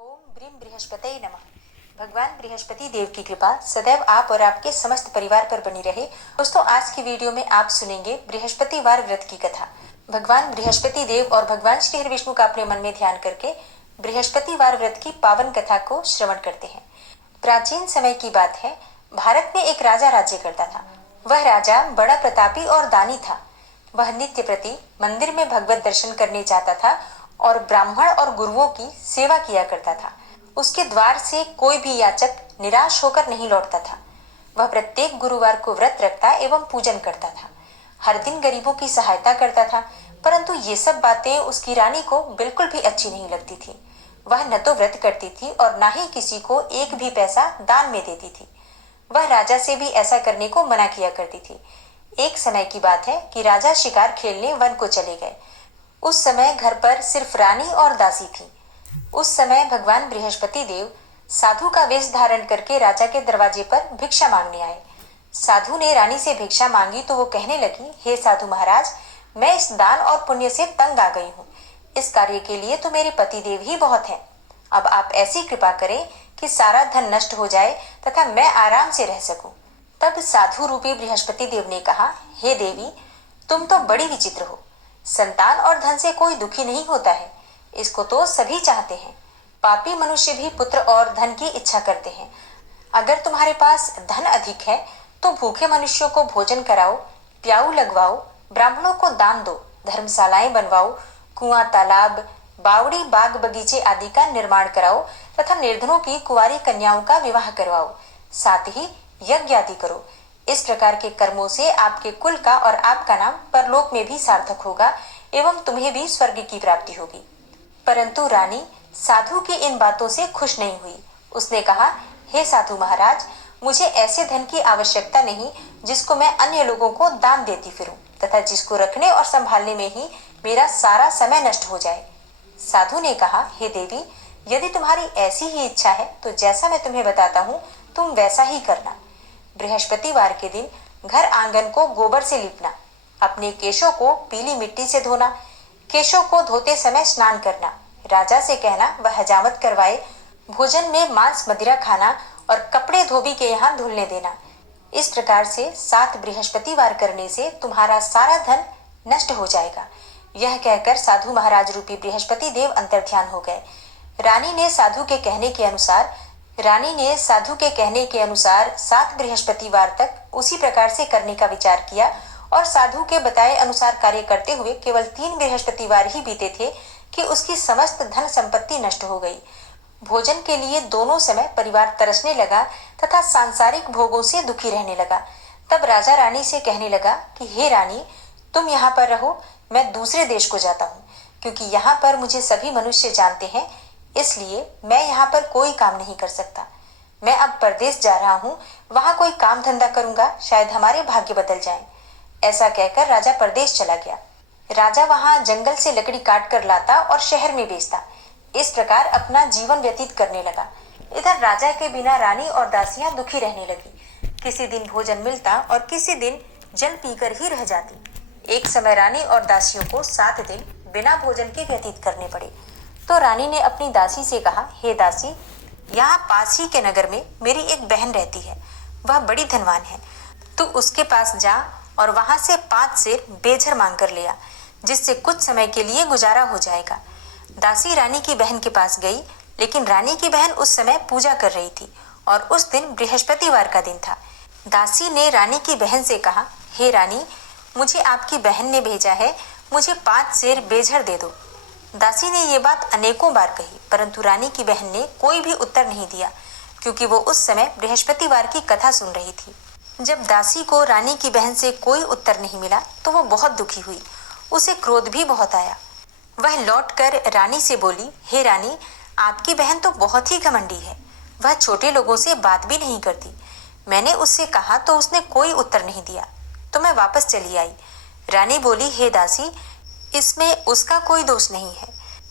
ओम brim बृहस्पतये नमः। भगवान बृहस्पति देव की कृपा सदैव आप और आपके समस्त परिवार पर बनी रहे। दोस्तों, आज की वीडियो में आप सुनेंगे बृहस्पतिवार व्रत की कथा। भगवान बृहस्पति देव और भगवान श्री हरि विष्णु का अपने मन में ध्यान करके बृहस्पतिवार व्रत की पावन कथा को श्रवण करते हैं। प्राचीन समय की बात है। भारत में एक राजा राज्य करता था। वह राजा बड़ा प्रतापी और दानी था। वह नित्य प्रति मंदिर में भगवत दर्शन करने जाता था और ब्राह्मण और गुरुओं की सेवा किया करता था। उसके द्वार से कोई भी याचक निराश होकर नहीं लौटता था। वह प्रत्येक गुरुवार को व्रत रखता एवं पूजन करता था। हर दिन गरीबों की सहायता करता था, परंतु ये सब बातें उसकी रानी को बिल्कुल भी अच्छी नहीं लगती थी। वह न तो व्रत करती थी और न ही किसी को एक भी पैसा दान में देती थी। वह राजा से भी ऐसा करने को मना किया करती थी। एक समय की बात है कि राजा शिकार खेलने वन को चले गए। उस समय घर पर सिर्फ रानी और दासी थी। उस समय भगवान बृहस्पति देव साधु का वेश धारण करके राजा के दरवाजे पर भिक्षा मांगने आए। साधु ने रानी से भिक्षा मांगी तो वो कहने लगी, हे साधु महाराज, मैं इस दान और पुण्य से तंग आ गई हूँ। इस कार्य के लिए तो मेरे पति देव ही बहुत हैं। अब आप ऐसी कृपा करें कि सारा धन नष्ट हो जाए तथा मैं आराम से रह सकूं। तब साधु रूपी बृहस्पति देव ने कहा, हे देवी, तुम तो बड़ी विचित्र हो। संतान और धन से कोई दुखी नहीं होता है, इसको तो सभी चाहते हैं। पापी मनुष्य भी पुत्र और धन की इच्छा करते हैं। अगर तुम्हारे पास धन अधिक है तो भूखे मनुष्यों को भोजन कराओ, प्याऊ लगवाओ, ब्राह्मणों को दान दो, धर्मशालाएं बनवाओ, कुआं, तालाब, बावड़ी, बाग बगीचे आदि का निर्माण कराओ तथा निर्धनों की कुंवारी कन्याओं का विवाह करवाओ। साथ ही यज्ञ आदि करो। इस प्रकार के कर्मों से आपके कुल का और आपका नाम परलोक में भी सार्थक होगा एवं तुम्हें भी स्वर्ग की प्राप्ति होगी। परंतु रानी साधु की इन बातों से खुश नहीं हुई। उसने कहा, हे साधु महाराज, मुझे ऐसे धन की आवश्यकता नहीं जिसको मैं अन्य लोगों को दान देती फिरूं तथा जिसको रखने और संभालने में ही मेरा सारा समय नष्ट हो जाए। साधु ने कहा, हे देवी, यदि तुम्हारी ऐसी ही इच्छा है तो जैसा मैं तुम्हें बताता हूँ तुम वैसा ही करना। बृहस्पतिवार के दिन घर आंगन को गोबर से लीपना, अपने केशों को पीली मिट्टी से धोना, केशों को धोते समय स्नान करना, राजा से कहना वह हजामत करवाए, भोजन में मांस मदिरा खाना और कपड़े धोबी के यहाँ धुलने देना। इस प्रकार से 7 बृहस्पतिवार करने से तुम्हारा सारा धन नष्ट हो जाएगा। यह कहकर साधु महाराज रूपी बृहस्पति देव अंतर्ध्यान हो गए। रानी ने साधु के कहने के अनुसार 7 बृहस्पतिवार तक उसी प्रकार से करने का विचार किया और साधु के बताए अनुसार कार्य करते हुए केवल 3 बृहस्पतिवार ही बीते थे कि उसकी समस्त धन संपत्ति नष्ट हो गई। भोजन के लिए दोनों समय परिवार तरसने लगा तथा सांसारिक भोगों से दुखी रहने लगा। तब राजा रानी से कहने लगा कि हे रानी, तुम यहाँ पर रहो, मैं दूसरे देश को जाता हूँ, क्योंकि यहाँ पर मुझे सभी मनुष्य जानते हैं, इसलिए मैं यहाँ पर कोई काम नहीं कर सकता। मैं अब परदेश जा रहा हूँ, वहां कोई काम धंधा करूंगा, शायद हमारे भाग्य बदल जाएं। ऐसा कहकर राजा परदेश चला गया। राजा वहां जंगल से लकड़ी काट कर लाता और शहर में बेचता। इस प्रकार अपना जीवन व्यतीत करने लगा। इधर राजा के बिना रानी और दासियां दुखी रहने लगी। किसी दिन भोजन मिलता और किसी दिन जल पीकर ही रह जाती। एक समय रानी और दासियों को 7 दिन बिना भोजन के व्यतीत करने पड़े। तो रानी ने अपनी दासी से कहा, हे दासी, यहाँ पास ही के नगर में मेरी एक बहन रहती है। वह बड़ी धनवान है। तू उसके पास जा और वहां से 5 सेर बेझर मांग कर ले आ, जिससे कुछ समय के लिए गुजारा हो जाएगा। दासी रानी की बहन के पास गई, लेकिन रानी की बहन उस समय पूजा कर रही थी और उस दिन बृहस्पतिवार का दिन था। दासी ने रानी की बहन से कहा, हे रानी, मुझे आपकी बहन ने भेजा है, मुझे 5 सेर बेझर दे दो। दासी ने ये बात अनेकों बार कही, परंतु रानी की बहन ने कोई भी उत्तर नहीं दिया, क्योंकि वो उस समय बृहस्पतिवार की कथा सुन रही थी। जब दासी को रानी की बहन से कोई उत्तर नहीं मिला तो वो बहुत दुखी हुई। उसे क्रोध भी बहुत आया। वह लौटकर रानी से बोली, हे रानी, आपकी बहन तो बहुत ही घमंडी है। वह छोटे लोगों से बात भी नहीं करती। मैंने उससे कहा तो उसने कोई उत्तर नहीं दिया, तो मैं वापस चली आई। रानी बोली, हे दासी, इसमें उसका कोई दोष नहीं है।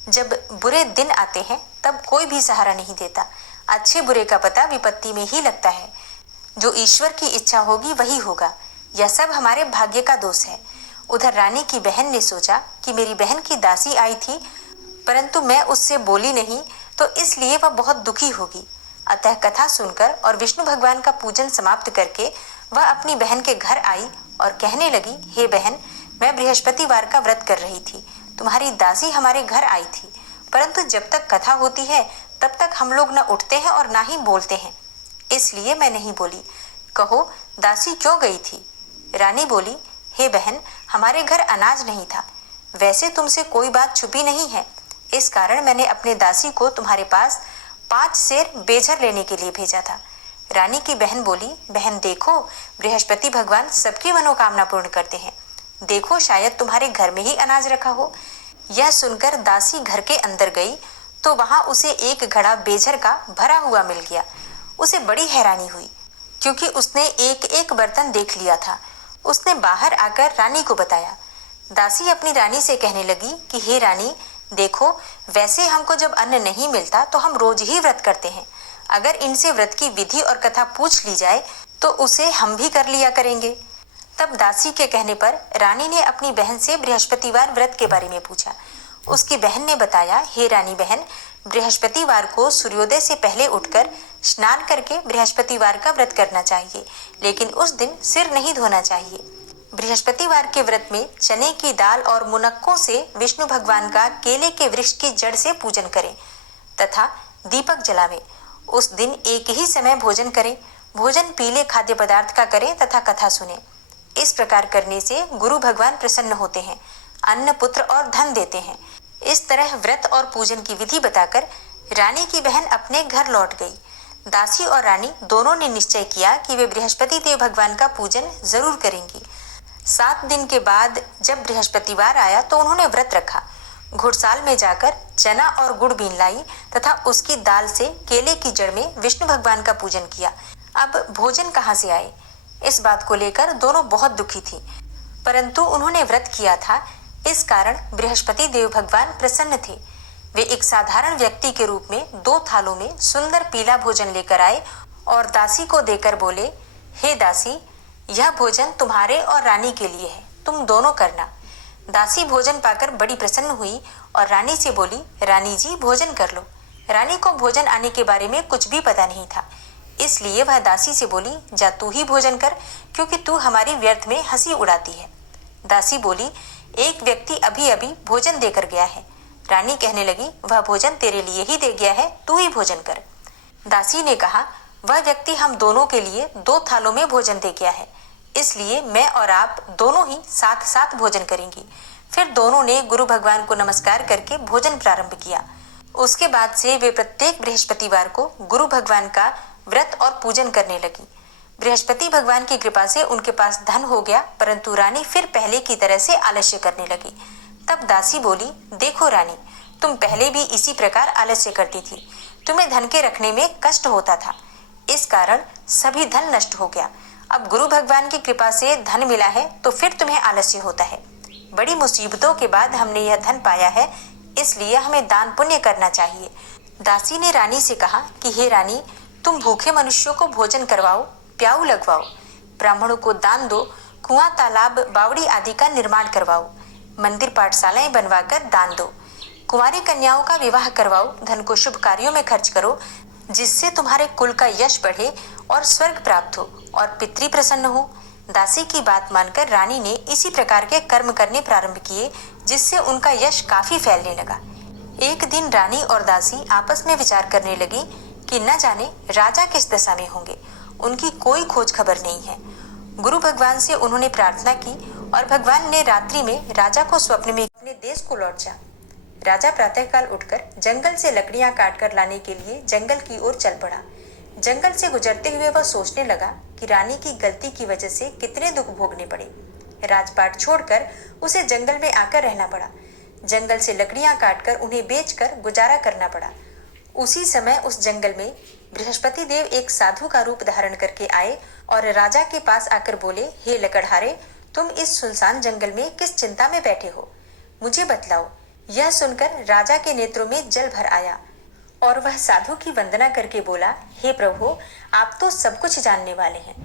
जब बुरे दिन आते हैं तब कोई भी सहारा नहीं देता। अच्छे बुरे का पता विपत्ति में ही लगता है। जो ईश्वर की इच्छा होगी वही होगा। यह सब हमारे भाग्य का दोष है। उधर रानी की बहन ने सोचा कि मेरी बहन की दासी आई थी, परंतु मैं उससे बोली नहीं तो इसलिए वह बहुत दुखी होगी। अतः कथा सुनकर और विष्णु भगवान का पूजन समाप्त करके वह अपनी बहन के घर आई और कहने लगी, हे बहन, मैं बृहस्पतिवार का व्रत कर रही थी। तुम्हारी दासी हमारे घर आई थी, परंतु जब तक कथा होती है तब तक हम लोग न उठते हैं और ना ही बोलते हैं, इसलिए मैं नहीं बोली। कहो, दासी क्यों गई थी? रानी बोली, हे बहन, हमारे घर अनाज नहीं था। वैसे तुमसे कोई बात छुपी नहीं है, इस कारण मैंने अपने दासी को तुम्हारे पास 5 सेर बेझर लेने के लिए भेजा था। रानी की बहन बोली, बहन देखो, बृहस्पति भगवान सबकी मनोकामना पूर्ण करते हैं। देखो, शायद तुम्हारे घर में ही अनाज रखा हो। यह सुनकर दासी घर के अंदर गई तो वहां उसे एक घड़ा बेझर का भरा हुआ मिल गया। उसे बड़ी हैरानी हुई, क्योंकि उसने एक एक बर्तन देख लिया था। उसने बाहर आकर रानी को बताया। दासी अपनी रानी से कहने लगी कि हे रानी, देखो, वैसे हमको जब अन्न नहीं मिलता तो हम रोज ही व्रत करते हैं। अगर इनसे व्रत की विधि और कथा पूछ ली जाए तो उसे हम भी कर लिया करेंगे। तब दासी के कहने पर रानी ने अपनी बहन से बृहस्पतिवार व्रत के बारे में पूछा। उसकी बहन ने बताया, हे रानी बहन, बृहस्पतिवार को सूर्योदय से पहले उठकर स्नान करके बृहस्पतिवार का व्रत करना चाहिए, लेकिन उस दिन सिर नहीं धोना चाहिए। बृहस्पतिवार के व्रत में चने की दाल और मुनक्कों से विष्णु भगवान का केले के वृक्ष की जड़ से पूजन करें तथा दीपक जलावें। उस दिन एक ही समय भोजन करें। भोजन पीले खाद्य पदार्थ का करें तथा कथा सुने। इस प्रकार करने से गुरु भगवान प्रसन्न होते हैं, अन्न, पुत्र और धन देते हैं। इस तरह व्रत और पूजन की विधि बताकर रानी की बहन अपने घर लौट गई। दासी और रानी दोनों ने निश्चय किया कि वे बृहस्पति देव भगवान का पूजन जरूर करेंगी। 7 दिन के बाद जब बृहस्पतिवार आया तो उन्होंने व्रत रखा। घुड़साल में जाकर चना और गुड़ बीन लाई तथा उसकी दाल से केले की जड़ में विष्णु भगवान का पूजन किया। अब भोजन कहाँ से आए, इस बात को लेकर दोनों बहुत दुखी थी, परंतु उन्होंने व्रत किया था, इस कारण बृहस्पति देव भगवान प्रसन्न थे। वे एक साधारण व्यक्ति के रूप में 2 थालों में सुंदर पीला भोजन लेकर आए और दासी को देकर बोले, हे दासी, यह भोजन तुम्हारे और रानी के लिए है, तुम दोनों करना। दासी भोजन पाकर बड़ी प्रसन्न हुई और रानी से बोली, रानी जी, भोजन कर लो। रानी को भोजन आने के बारे में कुछ भी पता नहीं था, इसलिए वह दासी से बोली, जा तू ही भोजन कर, क्योंकि तू हमारी व्यर्थ में हंसी उड़ाती है। दासी बोली, एक व्यक्ति अभी अभी भोजन देकर गया है। रानी कहने लगी, वह भोजन तेरे लिए ही दे गया है, तू ही भोजन कर। दासी ने कहा, वह व्यक्ति हम दोनों के लिए 2 थालों में भोजन दे गया है, इसलिए मैं और आप दोनों ही साथ साथ भोजन करेंगी। फिर दोनों ने गुरु भगवान को नमस्कार करके भोजन प्रारंभ किया। उसके बाद से वे प्रत्येक बृहस्पतिवार को गुरु भगवान का व्रत और पूजन करने लगी। बृहस्पति भगवान की कृपा से उनके पास धन हो गया, परंतु रानी फिर पहले की तरह से आलस्य करने लगी। तब दासी बोली, देखो रानी, तुम पहले भी इसी प्रकार आलस्य करती थी। तुम्हें धन के रखने में कष्ट होता था, इस कारण सभी धन नष्ट हो गया। अब गुरु भगवान की कृपा से धन मिला है तो फिर तुम्हें आलस्य होता है। बड़ी मुसीबतों के बाद हमने यह धन पाया है, इसलिए हमें दान पुण्य करना चाहिए। दासी ने रानी से कहा कि हे रानी, तुम भूखे मनुष्यों को भोजन करवाओ, प्याऊ लगवाओ, ब्राह्मणों को दान दो, कुआं, तालाब, बावड़ी आदि का निर्माण करवाओ, मंदिर पाठशालाएं बनवाकर दान दो, कुंवारी कन्याओं का विवाह करवाओ, धन को शुभ कार्यों में खर्च करो, जिससे तुम्हारे कुल का यश बढ़े और स्वर्ग प्राप्त हो और पितृ प्रसन्न हो। दासी की बात मानकर रानी ने इसी प्रकार के कर्म करने प्रारंभ किए, जिससे उनका यश काफी फैलने लगा। एक दिन रानी और दासी आपस में विचार करने लगी कि न जाने राजा किस दशा में होंगे, उनकी कोई खोज खबर नहीं है। गुरु भगवान से उन्होंने प्रार्थना की और भगवान ने रात्रि में राजा को स्वप्न में अपने देश को लौट जा। राजा प्रातःकाल उठकर जंगल से लकड़ियां काटकर लाने के लिए जंगल की ओर चल पड़ा। जंगल से गुजरते हुए वह सोचने लगा कि रानी की गलती की वजह से कितने दुख भोगने पड़े। राजपाट छोड़कर उसे जंगल में आकर रहना पड़ा। जंगल से लकड़ियां काटकर उन्हें बेचकर गुजारा करना पड़ा। उसी समय उस जंगल में बृहस्पति देव एक साधु का रूप धारण करके आए और राजा के पास आकर बोले, हे लकड़हारे, तुम इस सुनसान जंगल में किस चिंता में बैठे हो, मुझे बतलाओ। यह सुनकर राजा के नेत्रों में जल भर आया और वह साधु की वंदना करके बोला, हे प्रभु, आप तो सब कुछ जानने वाले हैं।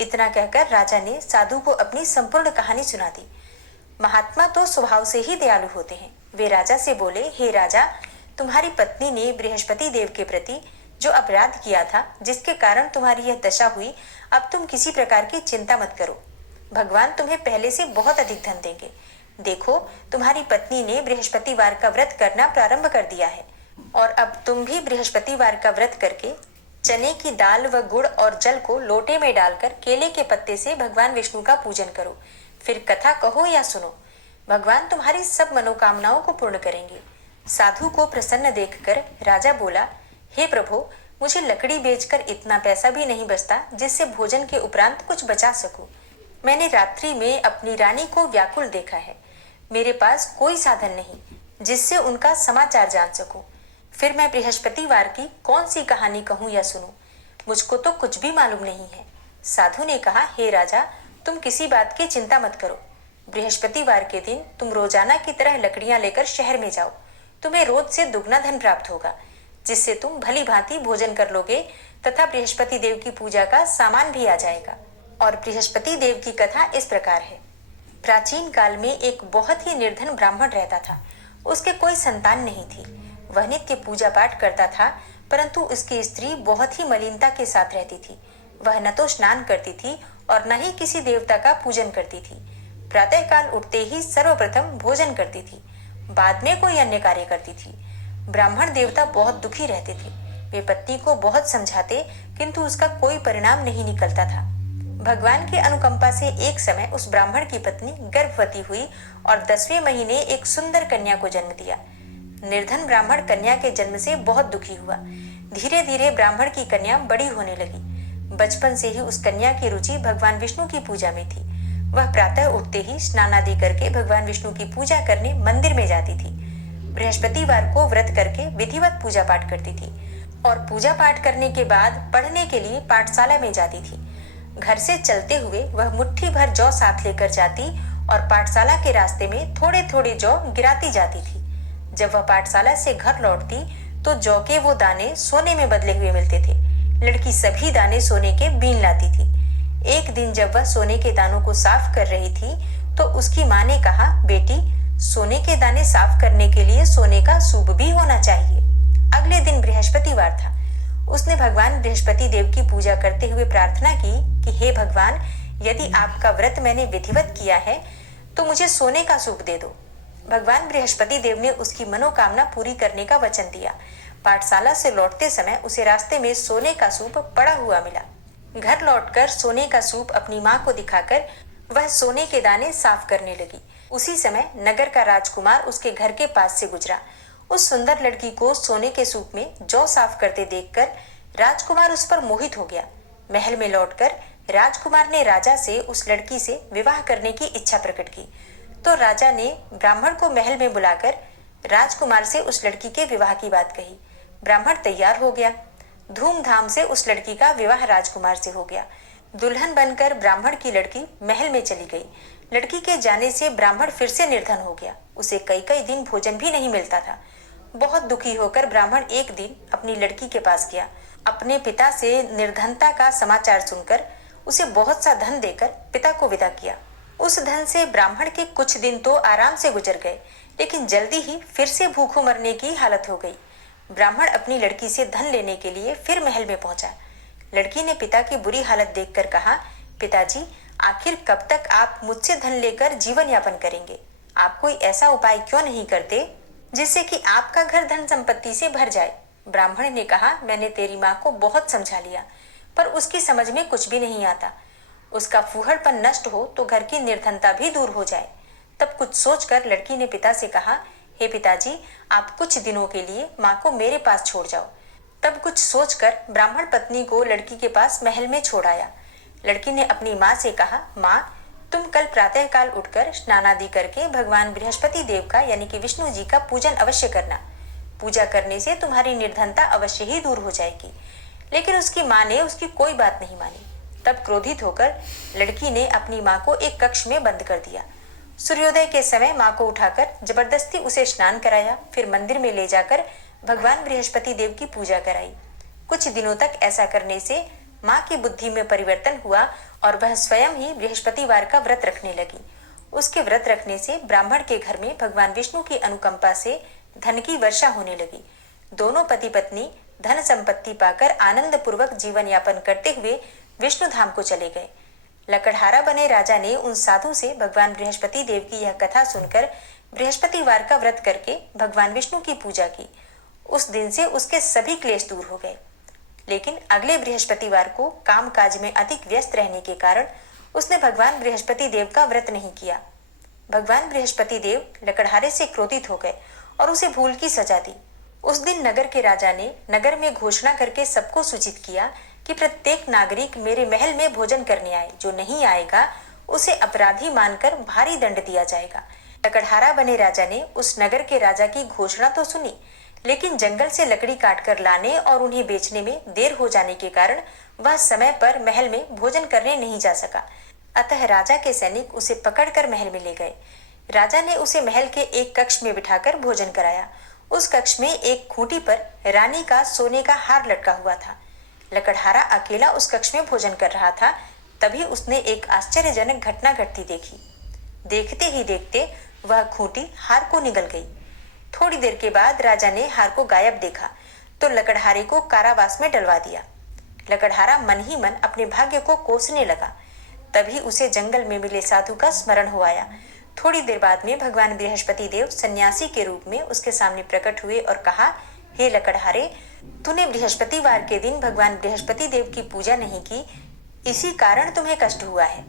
इतना कहकर राजा ने साधु को अपनी संपूर्ण कहानी सुना दी। महात्मा तो स्वभाव से ही दयालु होते हैं। वे राजा से बोले, हे राजा, तुम्हारी पत्नी ने बृहस्पति देव के प्रति जो अपराध किया था, जिसके कारण तुम्हारी यह दशा हुई, अब तुम किसी प्रकार की चिंता मत करो। भगवान तुम्हें पहले से बहुत अधिक धन देंगे। देखो, तुम्हारी पत्नी ने बृहस्पतिवार का व्रत करना प्रारंभ कर दिया है और अब तुम भी बृहस्पतिवार का व्रत करके चने की दाल व गुड़ और जल को लोटे में डालकर केले के पत्ते से भगवान विष्णु का पूजन करो। फिर कथा कहो या सुनो, भगवान तुम्हारी सब मनोकामनाओं को पूर्ण करेंगे। साधु को प्रसन्न देखकर राजा बोला, हे प्रभु, मुझे लकड़ी बेचकर इतना पैसा भी नहीं बचता जिससे भोजन के उपरांत कुछ बचा सकूं। मैंने रात्रि में अपनी रानी को व्याकुल देखा है। मेरे पास कोई साधन नहीं जिससे उनका समाचार जान सकूं। फिर मैं बृहस्पतिवार की कौन सी कहानी कहूं या सुनूं? मुझको तो कुछ भी मालूम नहीं है। साधु ने कहा, हे राजा, तुम किसी बात की चिंता मत करो। बृहस्पतिवार के दिन तुम रोजाना की तरह लकड़ियां लेकर शहर में जाओ। तुम्हें रोज से दुगना धन प्राप्त होगा, जिससे तुम भली भांति भोजन कर लोगे तथा बृहस्पति देव की पूजा का सामान भी आ जाएगा। और बृहस्पति देव की कथा इस प्रकार है। प्राचीन काल में एक बहुत ही निर्धन ब्राह्मण रहता था। उसके कोई संतान नहीं थी। वह नित्य पूजा पाठ करता था, परंतु उसकी स्त्री बहुत ही मलिनता के साथ रहती थी। वह न तो स्नान करती थी और न ही किसी देवता का पूजन करती थी। प्रातःकाल उठते ही सर्वप्रथम भोजन करती थी, बाद में कोई अन्य कार्य करती थी। ब्राह्मण देवता बहुत दुखी रहते थे। वे पत्नी को बहुत समझाते, किंतु उसका कोई परिणाम नहीं निकलता था। भगवान की अनुकंपा से एक समय उस ब्राह्मण की पत्नी गर्भवती हुई और 10वें महीने एक सुंदर कन्या को जन्म दिया। निर्धन ब्राह्मण कन्या के जन्म से बहुत दुखी हुआ। धीरे धीरे ब्राह्मण की कन्या बड़ी होने लगी। बचपन से ही उस कन्या की रुचि भगवान विष्णु की पूजा में थी। वह प्रातः उठते ही स्नान आदि करके भगवान विष्णु की पूजा करने मंदिर में जाती थी। बृहस्पतिवार को व्रत करके विधिवत पूजा पाठ करती थी और पूजा पाठ करने के बाद पढ़ने के लिए पाठशाला में जाती थी। घर से चलते हुए वह मुट्ठी भर जौ साथ लेकर जाती और पाठशाला के रास्ते में थोड़े थोड़े जौ गिराती जाती थी। जब वह पाठशाला से घर लौटती तो जौ के वो दाने सोने में बदले हुए मिलते थे। लड़की सभी दाने सोने के बीन लाती थी। एक दिन जब वह सोने के दानों को साफ कर रही थी तो उसकी माँ ने कहा, बेटी, सोने के दाने साफ करने के लिए सोने का सूप भी होना चाहिए। अगले दिन बृहस्पतिवार था। उसने भगवान बृहस्पति देव की पूजा करते हुए प्रार्थना की कि हे भगवान, यदि आपका व्रत मैंने विधिवत किया है तो मुझे सोने का सूप दे दो। भगवान बृहस्पति देव ने उसकी मनोकामना पूरी करने का वचन दिया। पाठशाला से लौटते समय उसे रास्ते में सोने का सूप पड़ा हुआ मिला। घर लौटकर सोने का सूप अपनी माँ को दिखाकर वह सोने के दाने साफ करने लगी। उसी समय नगर का राजकुमार उसके घर के पास से गुजरा। उस सुंदर लड़की को सोने के सूप में जौ साफ करते देखकर राजकुमार उस पर मोहित हो गया। महल में लौटकर राजकुमार ने राजा से उस लड़की से विवाह करने की इच्छा प्रकट की। तो राजा ने ब्राह्मण को महल में बुलाकर राजकुमार से उस लड़की के विवाह की बात कही। ब्राह्मण तैयार हो गया। धूमधाम से उस लड़की का विवाह राजकुमार से हो गया। दुल्हन बनकर ब्राह्मण की लड़की महल में चली गई। लड़की के जाने से ब्राह्मण फिर से निर्धन हो गया। उसे कई कई दिन भोजन भी नहीं मिलता था। बहुत दुखी होकर ब्राह्मण एक दिन अपनी लड़की के पास गया। अपने पिता से निर्धनता का समाचार सुनकर उसे बहुत सा धन देकर पिता को विदा किया। उस धन से ब्राह्मण के कुछ दिन तो आराम से गुजर गए, लेकिन जल्दी ही फिर से भूखों मरने की हालत हो गई। ब्राह्मण अपनी लड़की से धन लेने के लिए फिर महल में पहुंचा। लड़की ने पिता की बुरी हालत देखकर कहा, पिताजी, आखिर कब तक आप मुझसे धन लेकर जीवन यापन करेंगे? आप कोई ऐसा उपाय क्यों नहीं करते जिससे कि आपका घर धन संपत्ति से भर जाए? ब्राह्मण ने कहा, मैंने तेरी माँ को बहुत समझा लिया, पर उसकी समझ में कुछ भी नहीं आता। उसका फूहड़पन नष्ट हो तो घर की निर्धनता भी दूर हो जाए। तब कुछ सोचकर लड़की ने पिता से कहा, हे पिताजी, आप कुछ दिनों के लिए माँ को मेरे पास छोड़ जाओ। तब कुछ सोचकर ब्राह्मण पत्नी को लड़की के पास महल में छोड़ आया। लड़की ने अपनी माँ से कहा, माँ, तुम कल प्रातःकाल उठकर स्नान आदि करके भगवान बृहस्पति देव का यानी कि विष्णु जी का पूजन अवश्य करना। पूजा करने से तुम्हारी निर्धनता अवश्य ही दूर हो जाएगी। लेकिन उसकी माँ ने उसकी कोई बात नहीं मानी। तब क्रोधित होकर लड़की ने अपनी माँ को एक कक्ष में बंद कर दिया। सूर्योदय के समय माँ को उठाकर जबरदस्ती उसे स्नान कराया, फिर मंदिर में ले जाकर भगवान बृहस्पति देव की पूजा कराई। कुछ दिनों तक ऐसा करने से माँ की बुद्धि में परिवर्तन हुआ और वह स्वयं ही बृहस्पतिवार का व्रत रखने लगी। उसके व्रत रखने से ब्राह्मण के घर में भगवान विष्णु की अनुकंपा से धन की वर्षा होने लगी। दोनों पति पत्नी धन संपत्ति पाकर आनंद पूर्वक जीवन यापन करते हुए विष्णु धाम को चले गए। लकड़हारा बने राजा ने उन साधु से भगवान बृहस्पति देव की यह कथा सुनकर बृहस्पतिवार का व्रत करके भगवान विष्णु की पूजा की। उस दिन से उसके सभी क्लेश दूर हो गए। लेकिन अगले बृहस्पतिवार को काम काज में अधिक व्यस्त रहने के कारण उसने भगवान बृहस्पति देव का व्रत नहीं किया। भगवान बृहस्पति देव लकड़हारे से क्रोधित हो गए और उसे भूल की सजा दी। उस दिन नगर के राजा ने नगर में घोषणा करके सबको सूचित किया कि प्रत्येक नागरिक मेरे महल में भोजन करने आए। जो नहीं आएगा उसे अपराधी मानकर भारी दंड दिया जाएगा। लकड़हारा बने राजा ने उस नगर के राजा की घोषणा तो सुनी, लेकिन जंगल से लकड़ी काटकर लाने और उन्हें बेचने में देर हो जाने के कारण वह समय पर महल में भोजन करने नहीं जा सका। अतः राजा के सैनिक उसे पकड़कर महल में ले गए। राजा ने उसे महल के एक कक्ष में बिठाकर भोजन कराया। उस कक्ष में एक खूंटी पर रानी का सोने का हार लटका हुआ था। लकड़हारा अकेला उस कक्ष में भोजन कर रहा था। तभी उसने एक आश्चर्यजनक घटना घटती देखी। देखते ही देखते वह खूंटी हार को निगल गई। थोड़ी देर के बाद राजा ने हार को गायब देखा तो लकड़हारे को कारावास में डलवा दिया। लकड़हारा मन ही मन अपने भाग्य को कोसने लगा। तभी उसे जंगल में मिले साधु का स्मरण हो आया। थोड़ी देर बाद में भगवान बृहस्पति देव सन्यासी के रूप में उसके सामने प्रकट हुए और कहा, हे लकड़हारे, तूने बृहस्पतिवार के दिन भगवान बृहस्पति देव की पूजा नहीं की, इसी कारण तुम्हें कष्ट हुआ है।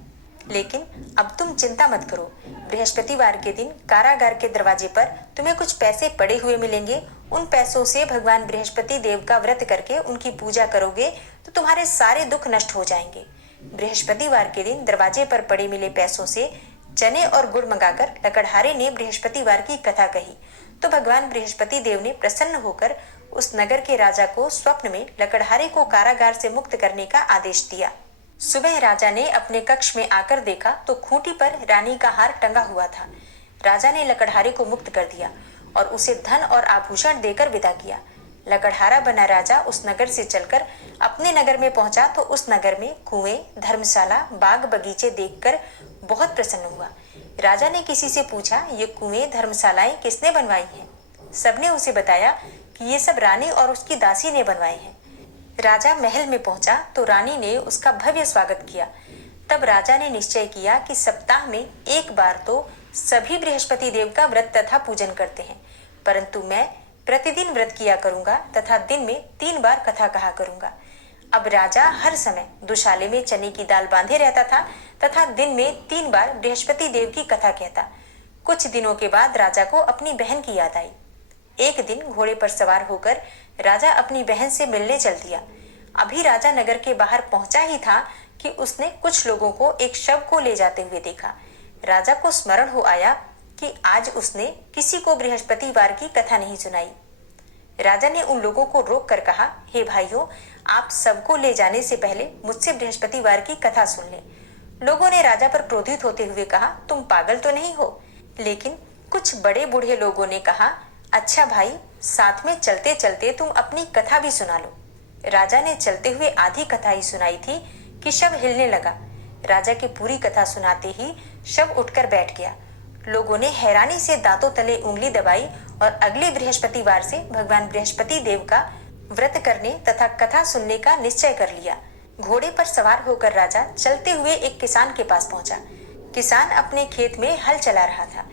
लेकिन अब तुम चिंता मत करो। बृहस्पतिवार के दिन कारागार के दरवाजे पर तुम्हें कुछ पैसे पड़े हुए मिलेंगे। उन पैसों से भगवान बृहस्पति देव का व्रत करके उनकी पूजा करोगे तो तुम्हारे सारे दुख नष्ट हो जाएंगे। बृहस्पतिवार के दिन दरवाजे पर पड़े मिले पैसों से चने और गुड़ मंगाकर लकड़हारे ने बृहस्पतिवार की कथा कही तो भगवान बृहस्पति देव ने प्रसन्न होकर उस नगर के राजा को स्वप्न में लकड़हारे को कारागार से मुक्त करने का आदेश दिया। सुबह राजा ने अपने कक्ष में आकर देखा तो खूंटी पर रानी का हार टंगा हुआ था। राजा ने लकड़हारे को मुक्त कर दिया और उसे धन और आभूषण देकर विदा किया। लकड़हारा बना राजा उस नगर से चलकर अपने नगर में पहुंचा तो उस नगर में कुएं, धर्मशाला, बाग बगीचे देखकर बहुत प्रसन्न हुआ। राजा ने किसी से पूछा, ये कुएं, धर्मशालाएं किसने बनवाई हैं? सबने उसे बताया कि ये सब रानी और उसकी दासी ने बनवाए हैं। राजा महल में पहुंचा तो रानी ने उसका भव्य स्वागत किया। तब राजा ने निश्चय किया कि सप्ताह में एक बार तो सभी बृहस्पति देव का व्रत तथा पूजन करते हैं, परंतु मैं प्रतिदिन व्रत किया करूंगा तथा दिन में 3 बार कथा कहा करूंगा। अब राजा हर समय दुशाले में चने की दाल बांधे रहता था तथा दिन में 3 बार बृहस्पति देव की कथा कहता। कुछ दिनों के बाद राजा को अपनी बहन की याद आई। एक दिन घोड़े पर सवार होकर राजा अपनी बहन से मिलने चल दिया। अभी राजा नगर के बाहर पहुंचा ही था कि उसने कुछ लोगों को एक शव को ले जाते हुए देखा। राजा को स्मरण हो आया कि आज उसने किसी को बृहस्पतिवार की कथा नहीं सुनाई। राजा ने उन लोगों को रोक कर कहा, हे भाइयों, आप सबको ले जाने से पहले मुझसे बृहस्पतिवार की कथा सुन लें। लोगों ने राजा पर क्रोधित होते हुए कहा, तुम पागल तो नहीं हो? लेकिन कुछ बड़े बूढ़े लोगों ने कहा, अच्छा भाई, साथ में चलते चलते तुम अपनी कथा भी सुना लो। राजा ने चलते हुए आधी कथा ही सुनाई थी कि शव हिलने लगा। राजा की पूरी कथा सुनाते ही शव उठकर बैठ गया। लोगों ने हैरानी से दांतों तले उंगली दबाई और अगले बृहस्पतिवार से भगवान बृहस्पति देव का व्रत करने तथा कथा सुनने का निश्चय कर लिया। घोड़े पर सवार होकर राजा चलते हुए एक किसान के पास पहुंचा। किसान अपने खेत में हल चला रहा था।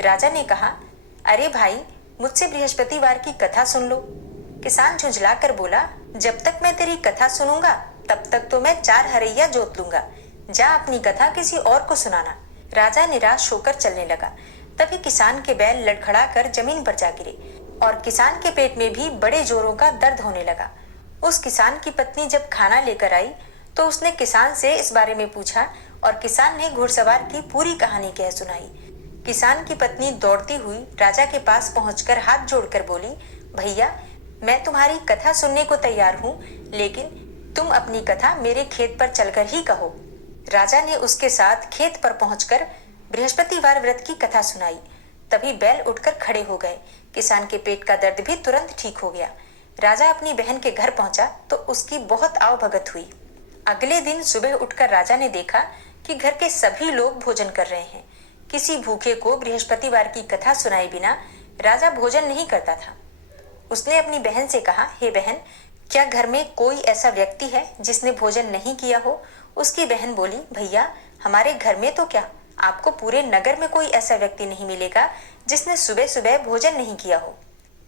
राजा ने कहा, अरे भाई, मुझसे बृहस्पतिवार की कथा सुन लो। किसान झुंझला कर बोला, जब तक मैं तेरी कथा सुनूंगा तब तक तो मैं 4 हरैया जोत लूंगा। जा अपनी कथा किसी और को सुनाना। राजा निराश होकर चलने लगा। तभी किसान के बैल लड़खड़ा कर जमीन पर जा गिरे और किसान के पेट में भी बड़े जोरों का दर्द होने लगा। उस किसान की पत्नी जब खाना लेकर आई तो उसने किसान से इस बारे में पूछा और किसान ने घुड़सवार की पूरी कहानी कह सुनाई। किसान की पत्नी दौड़ती हुई राजा के पास पहुंचकर हाथ जोड़कर बोली, भैया, मैं तुम्हारी कथा सुनने को तैयार हूँ, लेकिन तुम अपनी कथा मेरे खेत पर चलकर ही कहो। राजा ने उसके साथ खेत पर पहुंचकर बृहस्पतिवार व्रत की कथा सुनाई। तभी बैल उठकर खड़े हो गए। किसान के पेट का दर्द भी तुरंत ठीक हो गया। राजा अपनी बहन के घर पहुंचा तो उसकी बहुत आवभगत हुई। अगले दिन सुबह उठकर राजा ने देखा कि घर के सभी लोग भोजन कर रहे हैं। किसी भूखे को बृहस्पतिवार की कथा सुनाए बिना राजा भोजन नहीं करता था। उसने अपनी बहन से कहा, हे बहन, क्या घर में कोई ऐसा व्यक्ति है जिसने भोजन नहीं किया हो? उसकी बहन बोली, भैया, हमारे घर में तो क्या, आपको पूरे नगर में कोई ऐसा व्यक्ति नहीं मिलेगा जिसने सुबह सुबह भोजन नहीं किया हो।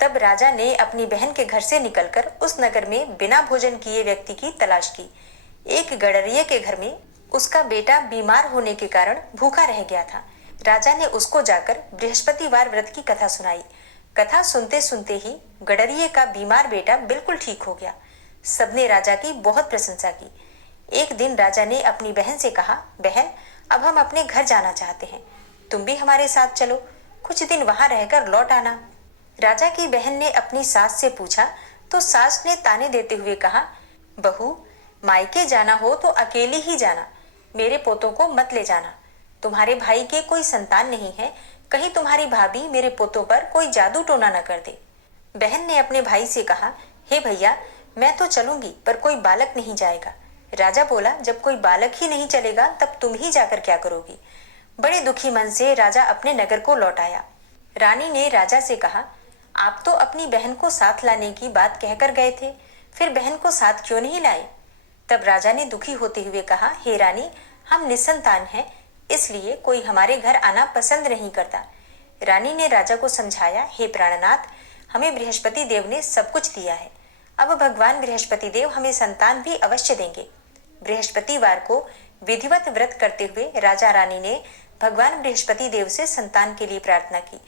तब राजा ने अपनी बहन के घर से निकलकर उस नगर में बिना भोजन किए व्यक्ति की तलाश की। एक गडरिये के घर में उसका बेटा बीमार होने के कारण भूखा रह गया था। राजा ने उसको जाकर बृहस्पतिवार व्रत की कथा सुनाई। कथा सुनते सुनते ही गडरिये का बीमार बेटा बिल्कुल ठीक हो गया। सबने राजा की बहुत प्रशंसा की। एक दिन राजा ने अपनी बहन से कहा, बहन, अब हम अपने घर जाना चाहते हैं, तुम भी हमारे साथ चलो, कुछ दिन वहां रहकर लौट आना। राजा की बहन ने अपनी सास से पूछा तो सास ने ताने देते हुए कहा, बहू, मायके जाना हो तो अकेली ही जाना, मेरे पोतों को मत ले जाना। तुम्हारे भाई के कोई संतान नहीं है, कहीं तुम्हारी भाभी मेरे पोतों पर कोई जादू टोना न कर दे। बहन ने अपने भाई से कहा, हे भैया, मैं तो चलूंगी पर कोई बालक नहीं जाएगा। राजा बोला, जब कोई बालक ही नहीं चलेगा तब तुम ही जाकर क्या करोगी? बड़े दुखी मन से राजा अपने नगर को लौट आया। रानी ने राजा से कहा, आप तो अपनी बहन को साथ लाने की बात कहकर गए थे, फिर बहन को साथ क्यों नहीं लाए? तब राजा ने दुखी होते हुए कहा, हे रानी, हम निसंतान हैं, इसलिए कोई हमारे घर आना पसंद नहीं करता। रानी ने राजा को समझाया, हे प्राणनाथ, हमें बृहस्पति देव ने सब कुछ दिया है, अब भगवान बृहस्पति देव हमें संतान भी अवश्य देंगे। बृहस्पतिवार को विधिवत व्रत करते हुए राजा रानी ने भगवान बृहस्पति देव से संतान के लिए प्रार्थना की।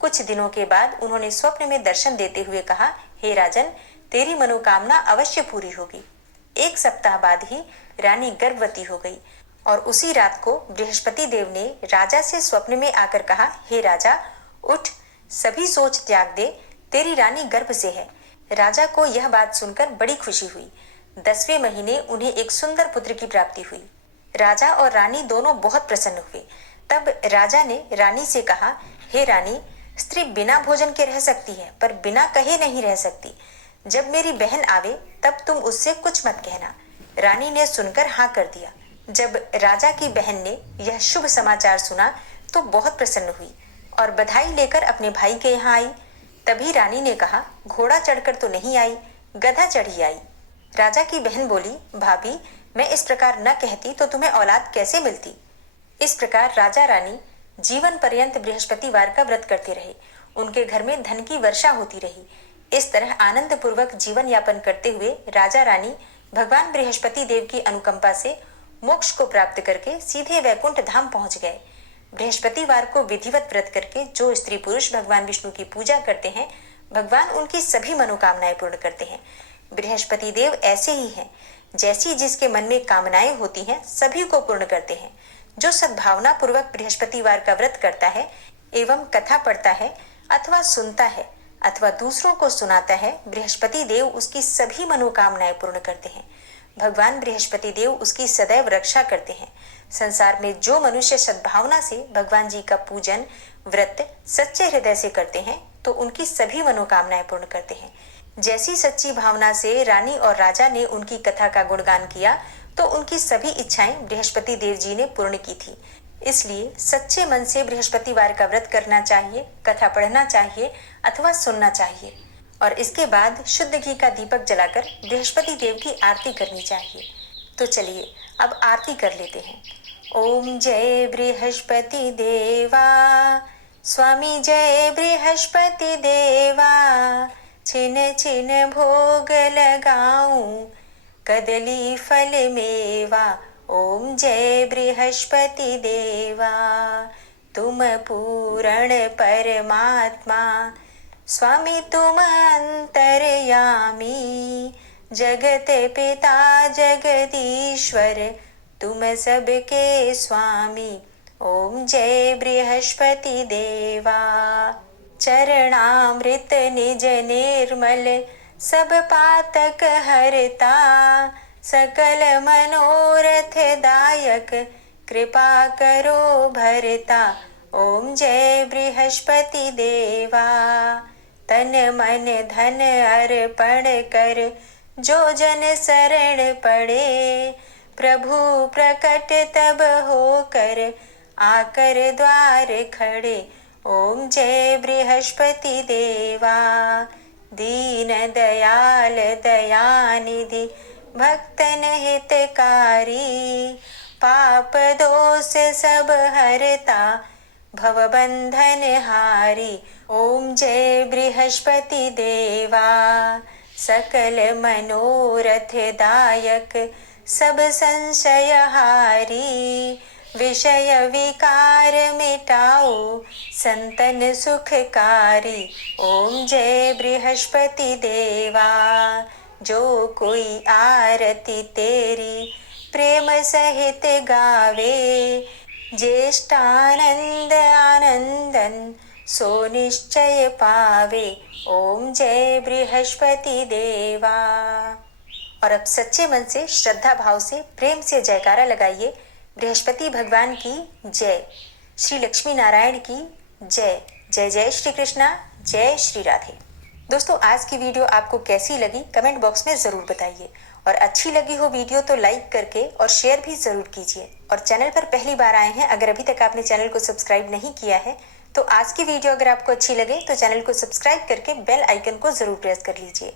कुछ दिनों के बाद उन्होंने स्वप्न में दर्शन देते हुए कहा, हे राजन, तेरी मनोकामना अवश्य पूरी होगी। एक सप्ताह बाद ही रानी गर्भवती हो गई और उसी रात को बृहस्पति देव ने राजा से स्वप्न में आकर कहा, हे राजा, उठ, सभी सोच त्याग दे, तेरी रानी गर्भ से है। राजा को यह बात सुनकर बड़ी खुशी हुई। 10वें महीने उन्हें एक सुंदर पुत्र की प्राप्ति हुई। राजा और रानी दोनों बहुत प्रसन्न हुए। तब राजा ने रानी से कहा, हे रानी, स्त्री बिना भोजन के रह सकती है पर बिना कहे नहीं रह सकती। जब मेरी बहन आवे तब तुम उससे कुछ मत कहना। रानी ने सुनकर हाँ कर दिया। जब राजा की बहन ने यह शुभ समाचार सुना तो बहुत प्रसन्न हुई और बधाई लेकर अपने भाई के यहाँ आई। तभी रानी ने कहा, घोड़ा चढ़कर तो नहीं आई, गधा चढ़ी आई। राजा की बहन बोली, भाभी, मैं इस प्रकार न कहती तो तुम्हें औलाद कैसे मिलती? इस प्रकार राजा रानी जीवन पर्यंत बृहस्पतिवार का व्रत करते रहे। उनके घर में धन की वर्षा होती रही। इस तरह आनंद पूर्वक जीवन यापन करते हुए राजा रानी भगवान बृहस्पति देव की अनुकंपा से मोक्ष को प्राप्त करके सीधे वैकुंठ धाम पहुंच गए। बृहस्पतिवार को विधिवत व्रत करके जो स्त्री पुरुष भगवान विष्णु की पूजा करते हैं, भगवान उनकी सभी मनोकामनाएं पूर्ण करते हैं। बृहस्पति देव ऐसे ही हैं, जैसी जिसके मन में कामनाएं होती हैं सभी को पूर्ण करते हैं। जो सद्भावना पूर्वक बृहस्पतिवार का व्रत करता है एवं कथा पढ़ता है अथवा सुनता है अथवा दूसरों को सुनाता है, बृहस्पति देव उसकी सभी मनोकामनाएं पूर्ण करते हैं। भगवान बृहस्पति देव उसकी सदैव रक्षा करते हैं। संसार में जो मनुष्य सद्भावना से भगवान जी का पूजन व्रत सच्चे हृदय से करते हैं तो उनकी सभी मनोकामनाएं पूर्ण करते हैं। जैसी सच्ची भावना से रानी और राजा ने उनकी कथा का गुणगान किया तो उनकी सभी इच्छाएं बृहस्पति देव जी ने पूर्ण की थी। इसलिए सच्चे मन से बृहस्पतिवार का व्रत करना चाहिए, कथा पढ़ना चाहिए अथवा सुनना चाहिए और इसके बाद शुद्ध घी का दीपक जलाकर बृहस्पति देव की आरती करनी चाहिए। तो चलिए अब आरती कर लेते हैं। ओम जय बृहस्पति देवा, स्वामी जय बृहस्पति देवा, छिन छिन भोग लगाऊं कदली फल मेवा। ओम जय बृहस्पति देवा, तुम पूर्ण परमात्मा, स्वामी तुम अंतर्यामी, जगत पिता जगदीश्वर, तुम सबके स्वामी। ओम जय बृहस्पति देवा, चरणामृत निज निर्मल, सब पातक हरता, सकल मनोरथ दायक, कृपा करो भरता। ओम जय बृहस्पति देवा, तन मन धन अर्पण कर, जो जन शरण पड़े, प्रभु प्रकट तब होकर, आकर द्वार खड़े। ओम जय बृहस्पति देवा दीन दयाल दयानिधि भक्तन हितकारी पाप दोष सब हरता भवबंधन हारी। ओम जय बृहस्पति देवा सकल मनोरथ दायक सब संशय हारी विषय विकार मिटाओ संतन सुखकारी। ओम जय बृहस्पति देवा जो कोई आरती तेरी प्रेम सहित गावे ज्येष्ठानंद आनंदन सो निश्चय पावे। ओम जय बृहस्पति देवा। और अब सच्चे मन से श्रद्धा भाव से प्रेम से जयकारा लगाइए। बृहस्पति भगवान की जय, श्री लक्ष्मी नारायण की जय। जय जय श्री कृष्णा, जय श्री राधे। दोस्तों, आज की वीडियो आपको कैसी लगी कमेंट बॉक्स में जरूर बताइए और अच्छी लगी हो वीडियो तो लाइक करके और शेयर भी जरूर कीजिए। और चैनल पर पहली बार आए हैं, अगर अभी तक आपने चैनल को सब्सक्राइब नहीं किया है तो आज की वीडियो अगर आपको अच्छी लगे तो चैनल को सब्सक्राइब करके बेल आइकन को जरूर प्रेस कर लीजिए।